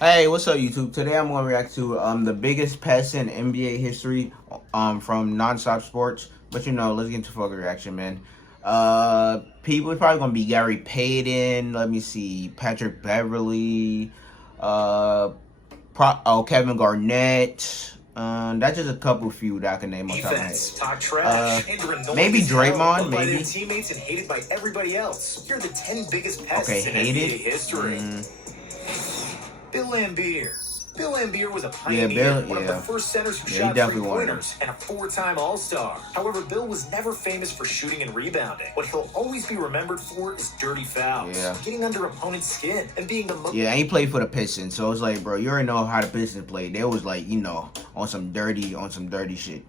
Hey, what's up, YouTube? Today I'm going to react to the biggest PESTS in NBA history from NonstopSports. But let's get into fucking reaction, man. People, it's probably going to be Gary Payton. Let me see, Patrick Beverly, Kevin Garnett. That's just a couple few that I can name on top of my head. Talk trash, maybe Draymond, by maybe. their teammates and hated by everybody else. Here are the 10 biggest pests Okay, in hated. NBA history. Bill Laimbeer. Bill Laimbeer was a Bill, one of the first centers who shot three-pointers and a four-time All-Star. However, Bill was never famous for shooting and rebounding. What he'll always be remembered for is dirty fouls, getting under opponent's skin, and being the most... Yeah, he played for the Pistons, so it's like, bro, you already know how the Pistons played. They was like, on some dirty shit.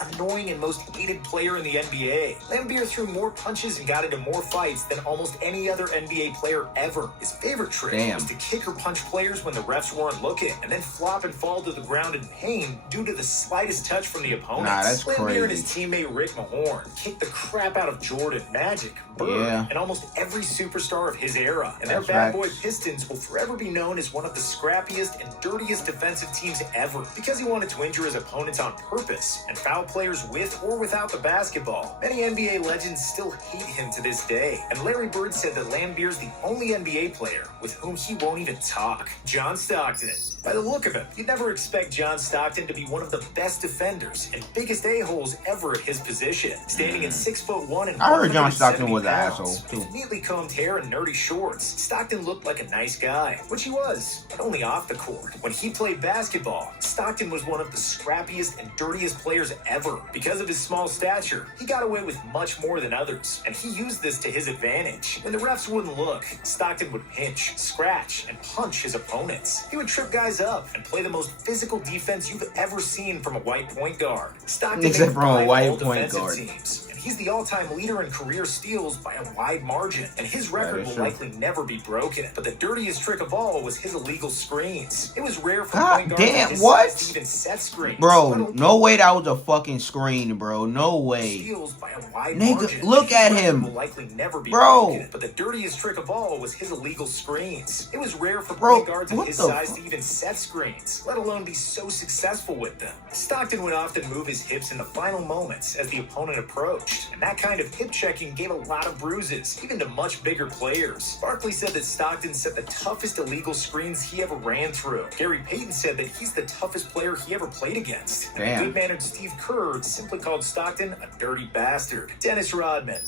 Annoying and most hated player in the NBA. Laimbeer threw more punches and got into more fights than almost any other NBA player ever. His favorite trick was to kick or punch players when the refs weren't looking, and then flop and fall to the ground in pain due to the slightest touch from the opponent. Nah, that's crazy. Laimbeer and his teammate Rick Mahorn kicked the crap out of Jordan, Magic, Bird, and almost every superstar of his era. And their bad boy Pistons will forever be known as one of the scrappiest and dirtiest defensive teams ever, because he wanted to injure his opponents on purpose and foul players with or without the basketball. Many NBA legends still hate him to this day, and Larry Bird said that Laimbeer's the only NBA player with whom he won't even talk. John Stockton. By the look of him, you'd never expect John Stockton to be one of the best defenders and biggest a-holes ever at his position. Standing at 6'1" and I heard John Stockton was an asshole too. With neatly combed hair and nerdy shorts, Stockton looked like a nice guy, which he was, but only off the court. When he played basketball, Stockton was one of the scrappiest and dirtiest players ever. Because of his small stature, he got away with much more than others, and he used this to his advantage. When the refs wouldn't look, Stockton would pinch, scratch, and punch his opponents. He would trip guys up and play the most physical defense you've ever seen from a white point guard. Stockton except from a white point guard. Teams. He's the all-time leader in career steals by a wide margin, and his record will likely never be broken. But the dirtiest trick of all was his illegal screens. It was rare for point guards to even set screens. Bro, no way that was a fucking screen, bro. No way. Steals by a wide Nigga, margin. look at him. Will likely never be bro. Broken. But the dirtiest trick of all was his illegal screens. It was rare for point guards of his size to even set screens, let alone be so successful with them. Stockton would often move his hips in the final moments as the opponent approached. And that kind of hip checking gave a lot of bruises, even to much bigger players. Barkley said that Stockton set the toughest illegal screens he ever ran through. Gary Payton said that he's the toughest player he ever played against. And good-mannered Steve Kerr simply called Stockton a dirty bastard. Dennis Rodman.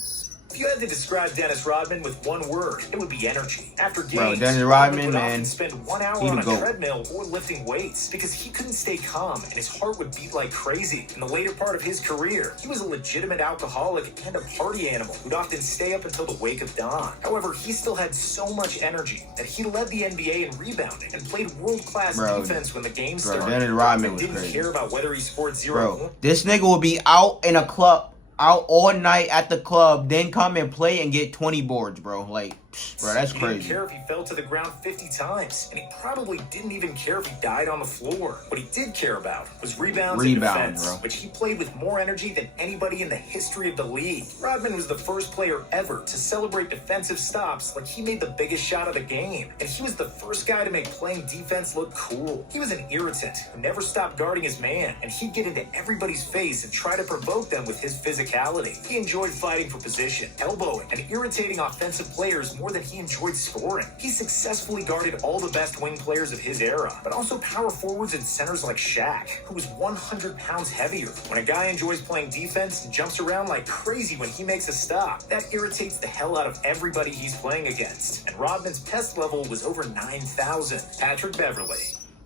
If you had to describe Dennis Rodman with one word, it would be energy. After games, Dennis Rodman, would man, often spend 1 hour on a treadmill or lifting weights because he couldn't stay calm and his heart would beat like crazy. In the later part of his career, he was a legitimate alcoholic and a party animal who'd often stay up until the wake of dawn. However, he still had so much energy that he led the NBA in rebounding and played world-class defense when the game started. Dennis Rodman was didn't crazy. care about whether he scored 0. This nigga will be out in a club, out all night at the club, then come and play and get 20 boards, bro. Like, bro, that's crazy. He didn't care if he fell to the ground 50 times, and he probably didn't even care if he died on the floor. What he did care about was rebounds and defense, bro, which he played with more energy than anybody in the history of the league. Rodman was the first player ever to celebrate defensive stops like he made the biggest shot of the game, and he was the first guy to make playing defense look cool. He was an irritant who never stopped guarding his man, and he'd get into everybody's face and try to provoke them with his physicality. He enjoyed fighting for position, elbowing, and irritating offensive players more than he enjoyed scoring. He successfully guarded all the best wing players of his era, but also power forwards and centers like Shaq, who was 100 pounds heavier. When a guy enjoys playing defense and jumps around like crazy when he makes a stop, that irritates the hell out of everybody he's playing against. And Rodman's pest level was over 9,000. Patrick Beverly.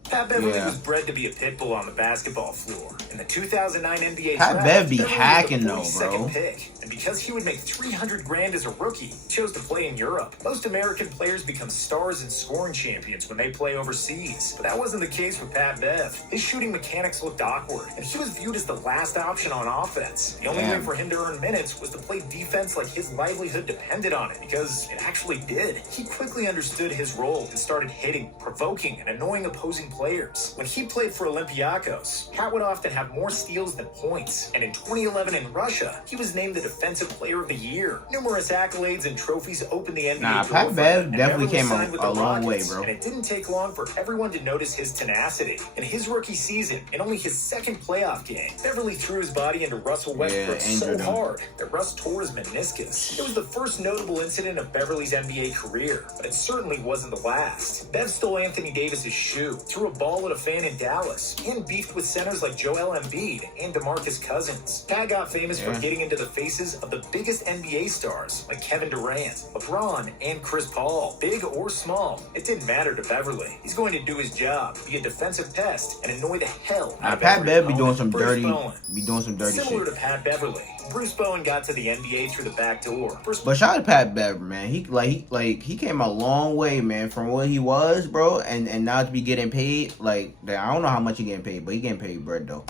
Pat Beverly was bred to be a pit bull on the basketball floor. In the 2009 NBA Pat draft, Bev be Beverly hacking was the though, bro. 42nd pick. And because he would make $300 grand as a rookie, he chose to play in Europe. Most American players become stars and scoring champions when they play overseas. But that wasn't the case with Pat Bev. His shooting mechanics looked awkward, and he was viewed as the last option on offense. The only way for him to earn minutes was to play defense like his livelihood depended on it, because it actually did. He quickly understood his role and started hitting, provoking, and annoying opposing players players. When he played for Olympiacos, Pat would often have more steals than points. And in 2011 in Russia, he was named the Defensive Player of the Year. Numerous accolades and trophies opened the NBA door Pat for Bev him, definitely Beverly came signed with a the long way, Rockets, bro. And it didn't take long for everyone to notice his tenacity. In his rookie season, in only his second playoff game, Beverly threw his body into Russell Westbrook so hard that Russ tore his meniscus. It was the first notable incident of Beverly's NBA career, but it certainly wasn't the last. Bev stole Anthony Davis's shoe, threw a ball at a fan in Dallas, and beefed with centers like Joel Embiid and DeMarcus Cousins. Pat got famous for getting into the faces of the biggest NBA stars like Kevin Durant, LeBron, and Chris Paul. Big or small, it didn't matter to Beverly. He's going to do his job, be a defensive pest, and annoy the hell out of Pat Bev be doing some Bruce dirty, Bowen. Similar shit. to Pat Beverly, Bruce Bowen got to the NBA through the back door. But shout out to Pat Bev, man. He came a long way, man, from what he was, bro, and now to be getting paid. Like, I don't know how much he getting paid, but he getting paid bread though.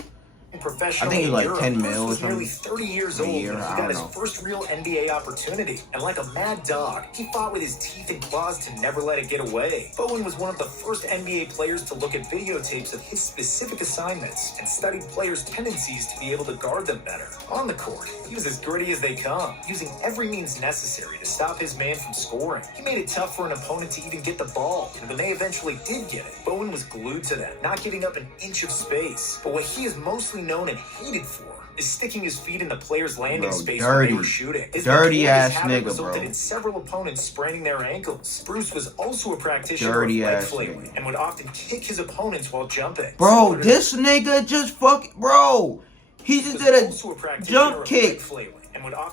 Professional I think he's like Europe. 10 Bruce mil or was something. nearly 30 years old when he got his first real NBA opportunity. And like a mad dog, he fought with his teeth and claws to never let it get away. Bowen was one of the first NBA players to look at videotapes of his specific assignments and studied players' tendencies to be able to guard them better. On the court, he was as gritty as they come, using every means necessary to stop his man from scoring. He made it tough for an opponent to even get the ball, and when they eventually did get it, Bowen was glued to them, not giving up an inch of space. But what he is mostly known and hated for is sticking his feet in the player's landing space when they were shooting. His dirty ass habit nigga, resulted bro. in several opponents spraining their ankles. Bruce was also a practitioner of leg flailing and would often kick his opponents while jumping. Bro, this nigga just bro. He just did a jump kick.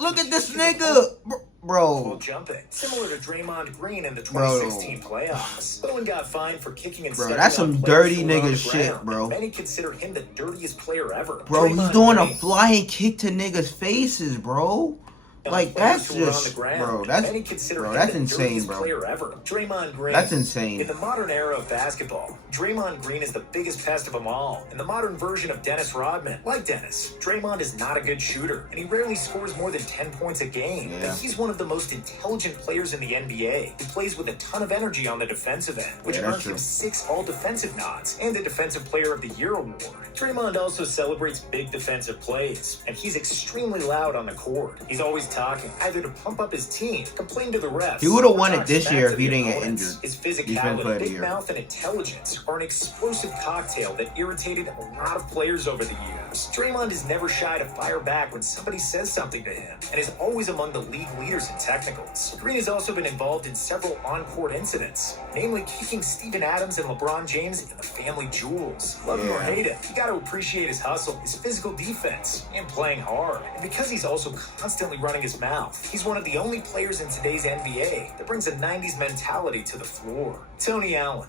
Look at this nigga, bro. Jumping, similar to Draymond Green in the 2016 playoffs. Bowen got fined for kicking and stepping that's some on dirty players nigga around shit, the ground. bro. Many consider him the dirtiest player ever. Bro, he's Draymond doing a Green, flying kick to niggas' faces, bro. Like, that's just, bro, that's insane, bro. Draymond Green. That's insane. In the modern era of basketball, Draymond Green is the biggest pest of them all. In the modern version of Dennis Rodman, like Dennis, Draymond is not a good shooter, and he rarely scores more than 10 points a game. But he's one of the most intelligent players in the NBA. He plays with a ton of energy on the defensive end, which earns him 6 all-defensive nods and the Defensive Player of the Year award. Draymond also celebrates big defensive plays, and he's extremely loud on the court. He's always talking, either to pump up his team, complain to the refs. He would have won it this year if he didn't get injured. His physicality, big mouth, and intelligence are an explosive cocktail that irritated a lot of players over the years. Draymond is never shy to fire back when somebody says something to him, and is always among the league leaders in technicals. Green has also been involved in several on-court incidents, namely kicking Steven Adams and LeBron James in the family jewels. Love him or hate him, you gotta appreciate his hustle, his physical defense, and playing hard. And because he's also constantly running his mouth, he's one of the only players in today's NBA that brings a 90s mentality to the floor. Tony Allen.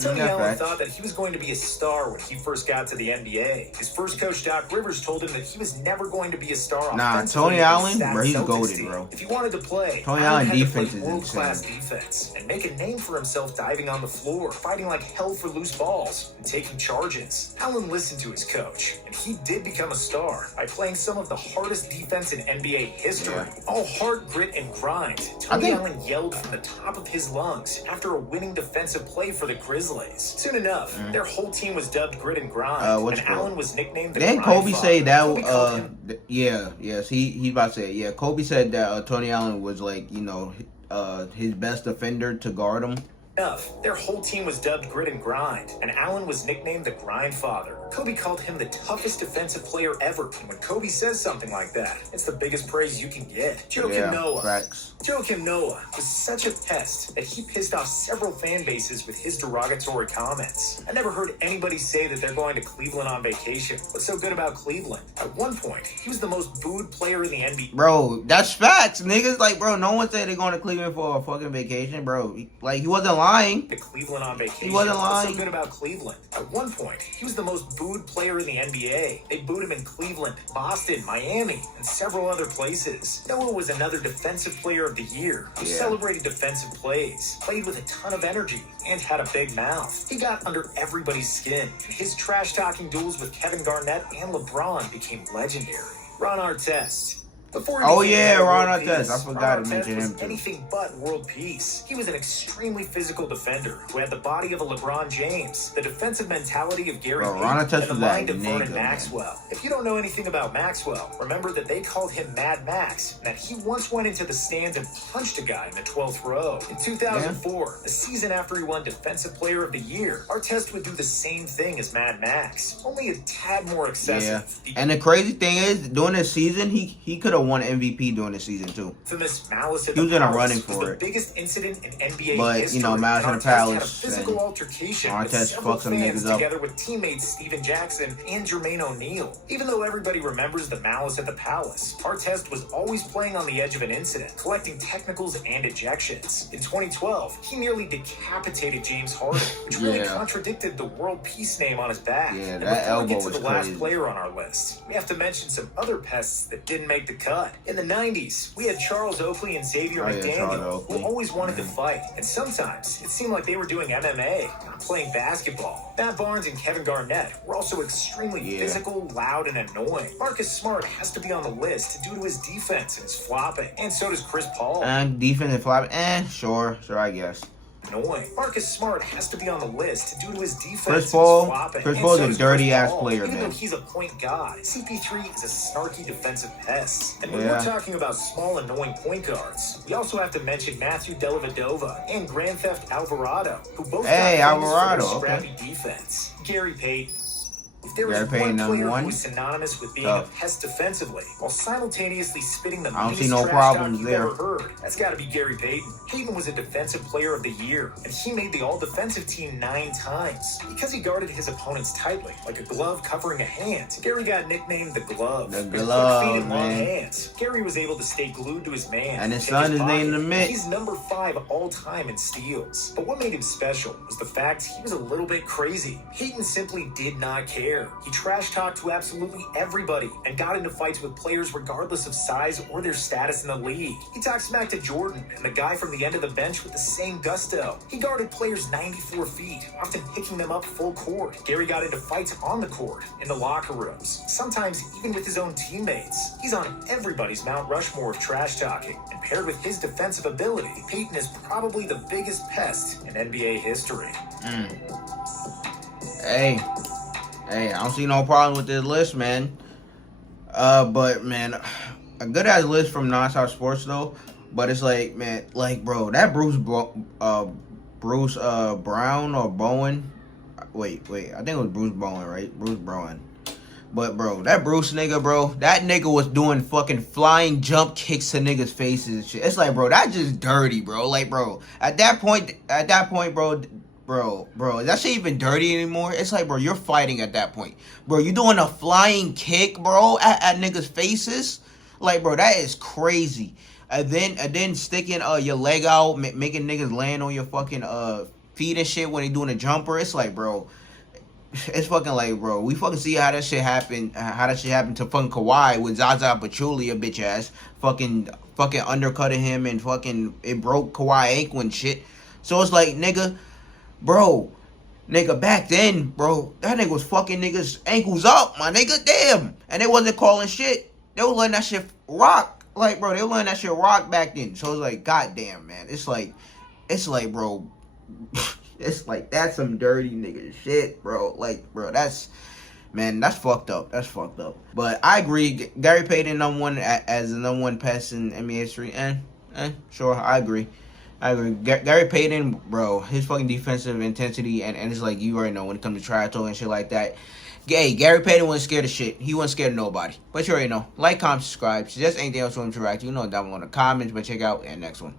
Tony Allen thought that he was going to be a star when he first got to the NBA. His first coach, Doc Rivers, told him that he was never going to be a star. Tony Allen, bro, he's goated, bro. If he wanted to play, Tony Allen defense is world-class defense and make a name for himself diving on the floor, fighting like hell for loose balls, and taking charges. Allen listened to his coach, and he did become a star by playing some of the hardest defense in NBA history. All heart, grit, and grind. Tony Allen yelled from the top of his lungs after a winning defensive play for the Grizzlies. Soon enough, their whole team was dubbed Grit and Grind, and Allen was nicknamed the Grind Kobe Father. say that? He about to say it. Yeah, Kobe said that Tony Allen was like, his best defender to guard him. Their whole team was dubbed Grit and Grind, and Allen was nicknamed the Grind Father. Kobe called him the toughest defensive player ever, and when Kobe says something like that, it's the biggest praise you can get. Joakim Noah was such a pest that he pissed off several fan bases with his derogatory comments. I never heard anybody say that they're going to Cleveland on vacation. What's so good about Cleveland? At one point, he was the most booed player in the NBA. Bro, that's facts, niggas. Like, bro, no one said they're going to Cleveland for a fucking vacation, bro. Like, he wasn't lying. The Cleveland on vacation. He wasn't lying. What's so good about Cleveland? At one point, he was the most booed player in the NBA. They booed him in Cleveland, Boston, Miami, and several other places. Noah was another defensive player of the year who celebrated defensive plays, played with a ton of energy, and had a big mouth. He got under everybody's skin, and his trash-talking duels with Kevin Garnett and LeBron became legendary. Ron Artest. Before he Oh became yeah, head of Ron world Artest. peace, I forgot to Ron Artest mention was him too. anything but world peace. He was an extremely physical defender who had the body of a LeBron James, the defensive mentality of Gary Bro, Ron Payton, Artest and the was that mind of Vernon nigga, Maxwell. If you don't know anything about Maxwell, remember that they called him Mad Max, and that he once went into the stands and punched a guy in the 12th row. In 2004, the season after he won Defensive Player of the Year, Artest would do the same thing as Mad Max, only a tad more excessive. Yeah. And the crazy thing is, during this season, he could have won MVP during the season too. Infamous Malice at He was the in a Palace running was for the it. biggest incident in NBA But, history. you know, Malice in the Artest had a Palace physical and altercation with Artest several fucked some fans niggas up. together with teammates Steven Jackson and Jermaine O'Neal. Even though everybody remembers the Malice at the Palace, Artest was always playing on the edge of an incident, collecting technicals and ejections. In 2012, he nearly decapitated James Harden, which really contradicted the world peace name on his back. Yeah, And that before we elbow get to was the last crazy. player on our list, we have to mention some other pests that didn't make the cut. In the 90s, we had Charles Oakley and Xavier McDaniel, who always wanted to fight, and sometimes it seemed like they were doing MMA, not playing basketball. Matt Barnes and Kevin Garnett were also extremely physical, loud, and annoying. Marcus Smart has to be on the list due to his defense and his flopping, and so does Chris Paul. And defense and flop. Sure, I guess. Annoying. Marcus Smart has to be on the list due to his defense. Chris Paul. Flopping. Chris Paul's a dirty ass Paul. player, Even man. though he's a point guard, CP3 is a snarky defensive pest. And when we're talking about small, annoying point guards, we also have to mention Matthew Dellavedova and Grand Theft Alvarado, who both got famous for their scrappy defense. Gary Payton. If there was one player who was synonymous with being a pest defensively, while simultaneously spitting the meanest trash talk you've ever heard, that's got to be Gary Payton. Payton was a Defensive Player of the Year, and he made the All-Defensive team 9 times. Because he guarded his opponents tightly, like a glove covering a hand, Gary got nicknamed the Glove. The With Glove, quick feet and long man. hands, Gary was able to stay glued to his man. And his son is named the Mitt. He's number 5 all-time in steals. But what made him special was the fact he was a little bit crazy. Payton simply did not care. He trash talked to absolutely everybody and got into fights with players regardless of size or their status in the league. He talked smack to Jordan and the guy from the end of the bench with the same gusto. He guarded players 94 feet, often picking them up full court. Gary got into fights on the court, in the locker rooms, sometimes even with his own teammates. He's on everybody's Mount Rushmore of trash talking, and paired with his defensive ability, Payton is probably the biggest pest in NBA history. Hey, I don't see no problem with this list, man. But man, a good ass list from Nonstop Sports though. But it's like, man, like bro, that Bruce Brown or Bowen. Wait, I think it was Bruce Bowen, right? Bruce Bowen. But bro, that Bruce nigga, bro, that nigga was doing fucking flying jump kicks to niggas' faces and shit. It's like, bro, that's just dirty, bro. Like, bro, at that point, bro, is that shit even dirty anymore? It's like, bro, you're fighting at that point. Bro, you doing a flying kick, bro, at niggas' faces? Like, bro, that is crazy. And then sticking your leg out, making niggas land on your fucking feet and shit when they doing a jumper. It's like, bro, it's fucking like, bro, we fucking see how that shit happened to fucking Kawhi with Zaza Pachulia, bitch ass, fucking undercutting him and fucking it broke Kawhi ankle and shit. So it's like, nigga, back then, bro, that nigga was fucking niggas ankles up, my nigga, damn, and they wasn't calling shit. They was letting that shit rock, like, bro, they were letting that shit rock back then. So it's like, goddamn, man, it's like, bro. It's like, that's some dirty nigga shit, bro. Like, bro, that's fucked up. That's fucked up. But I agree, Gary Payton number one as the number one pest in NBA history. Sure, I agree. Gary Payton, bro, his fucking defensive intensity and it's like, you already know when it comes to trash talk and shit like that. Hey, Gary Payton wasn't scared of shit. He wasn't scared of nobody. But you already know. Like, comment, subscribe. Suggest anything else you want to interact. You know, down below in the comments. But check out the next one.